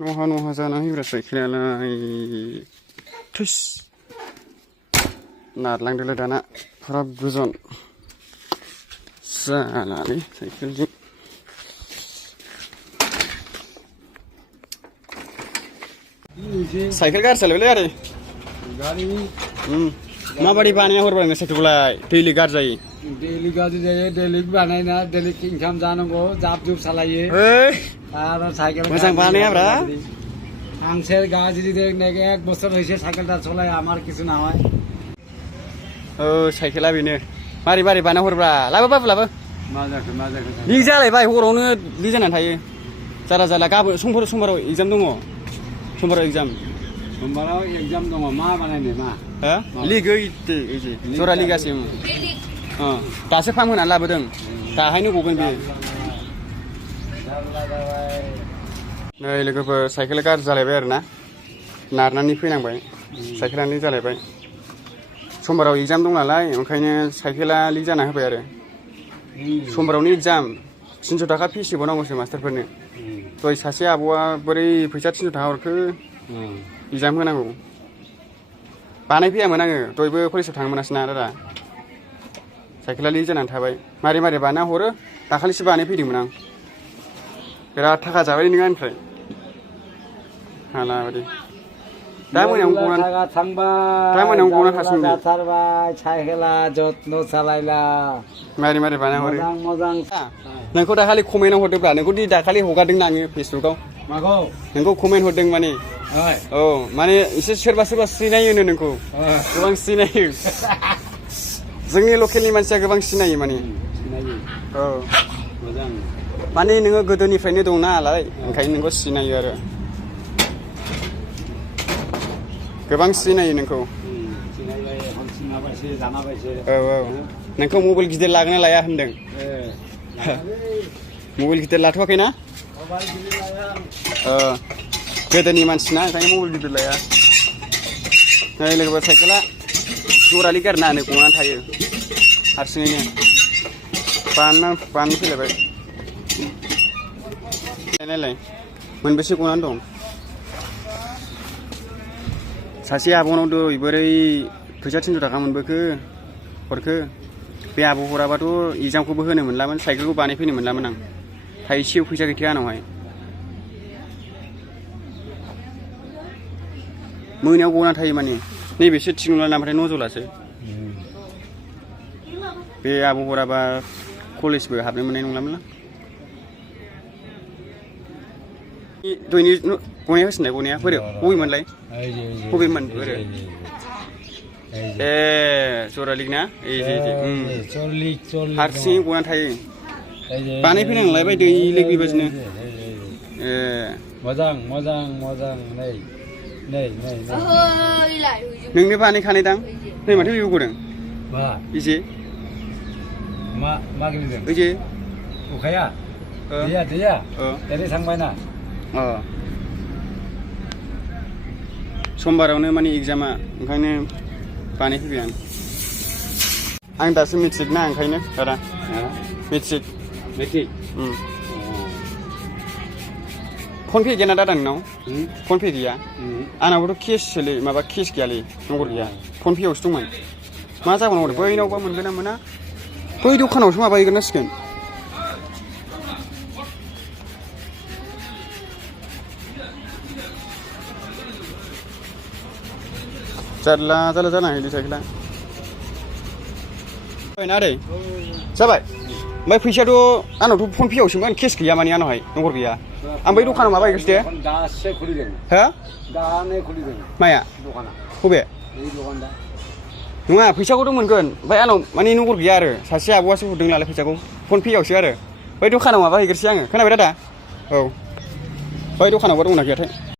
नहा जाना होग्रा साइकेलालाय थुस नारलांदोलाय दाना फुरा गोजान जालालै साइकेलजों साइकेल गाज्रि जालायबायलै आरो माबायदि बानायना हरबाय साइकेलखौलाय दैलि गाज्रि जायो दैलि गाज्रि जायो दैलि बानायना दैलि ओंखाम जानांगौ जाब जुब सालायो आरो साइकेल मोजां बानायाब्रा आंसो गाज्रि देखने एक बছর হইছে সাইকেলটা চলাই আমার কিছু না হয় साइकेला बेनो मारै मारै बानाय हरब्रा लाबो बाबु लाबो मा जाखो लिक जालायबाय हरावनो लिक जानानै थायो जारा जाला गाबोन समबाराव एग्जाम दङ समबाराव एग्जाम समबाराव एग्जाम दङ मा बानायनो मा हो लिक ओइदि जरा लिगासिनो दासो फाम होनानै लाबोदों दाहायनो गगोन बेयो नै लोगोफोर साइकेला गाज्रि जालायबाय आरो ना नारनानै फैनांबाय साइकेलानो जालायबाय समबाराव एग्जाम दं नालाय ओंखायनो साइकेला लिक जाना होबाय आरो समबारावनो एग्जाम 300 थाखा फिस होबावनांगौसो मास्टारफोरनो दहाय सासे आब'आ बोरै फैसा 300 थाखा हरखो एग्जाम होनांगौ बानायफैयामोन आङो दहायबो कलेजाव थांनो मोनासै ना दादा साइकेला लिक जानानै थाबाय मारै मारै बानायना हरो दाखालिसो बानायफैदोंमोन आं बिराद थाखा जाबाय नोङो आंनिफ्राय हाला बायदि दा मोनायावनो गना थासिगोन जाथारबाय साइकेला जत्न सालायला मारै मारै बानाय हरो मोजां नोंखौ दाखालि कमेन्टआव हरदोंब्रा नोंखौ दि दाखालि हगारदों आङो फेसबुकाव माखौ नोंखौ कमेन्ट हरदों माने औ माने एसे सोरबा सिनायो नोंखौ गोबां सिनायो जोंनि लकेलनि मानसिया गोबां सिनायो माने औ मोजां माने नोङो गोदोनिफ्रायनो दं नालाय ओंखायनो नोंखौ सिनायो आरो गोबां सिनायो नोंखौ औ नोंखौ मबाइल गिदिर लागोना लाया होनदों मबाइल गिदिर लाथ'वाखैना गोदोनि मानसिना ओंखायनो मबाइल गिदिर लाया नै लोगोफोर साइकेला जरालि गारना नै गनानै थायो हारसिङैनो बानानै फैलायबाय नायलाय मोनबेसे गनानै दं सासे आब'नाव दय बोरै फैसा 300 थाखा मोनबोखो हरखो बे आब' हराबाथ' एग्जामखौबो होनो मोनलामोन साइकेलखौ बानायफैनो मोनलामोन आं थाइसेयाव फैसा गैथाया आंनावहाय मोनायाव गना थायो माने नैबेसो थिग नंला नामाथाय नजलासो बे आब' हराबा कलेजबो हाबनो मोननाय नंलामोन दयनि गनाया होसिननाय गनाया बोरै बबेमोनलाय बबेमोन बोरै जरालिक ना हारसिङै गनानै थायो बानायफैनांलायबाय दैलिक बेबादिनो मोजां नै नोंनो बानायखानायदां नै माथो बेबो गदों इसे मा गोलैदों ओइजे अखाया दैया ओरै थांबायना समबारावनो माने एग्जामा ओंखायनो बानायफैबाय आं दासो मेट्रिक ना ओंखायनो दादा मेट्रिक फन पे गैया ना दादा नोंनाव फन पे गैया आंनावबोथ' केससोलै माबा केस गैयालै नंबर गैया फन पेआवसो दंमोन मा जाबावनांगौ बैनावबा मोनगोन ना मोना बै दखानावसो माबा हैग्रोनांसिगोन जारला जाना हैदो साइकेला आदै जाबाय ओमफ्राय फैसायाथ' आंनावथ' फन पेआवसोमोन केस गैया माने आंनावहाय नंबर गैया आं बै दखानाव माबा हैग्रोसै दे दासो खुलिदों हो दानो खुलिदों माया दखाना बबे दखान दा नङा फैसाखौथ' मोनगोन ओमफ्राय आंनाव माने नंबर गैया आरो सासे आब'आसो हरदों नालाय फैसाखौ फन पेआवसो आरो बै दखानाव माबा हैग्रोसै आङो खोनाबाय दादा औ बै दखानावबा दंना गैयाथाय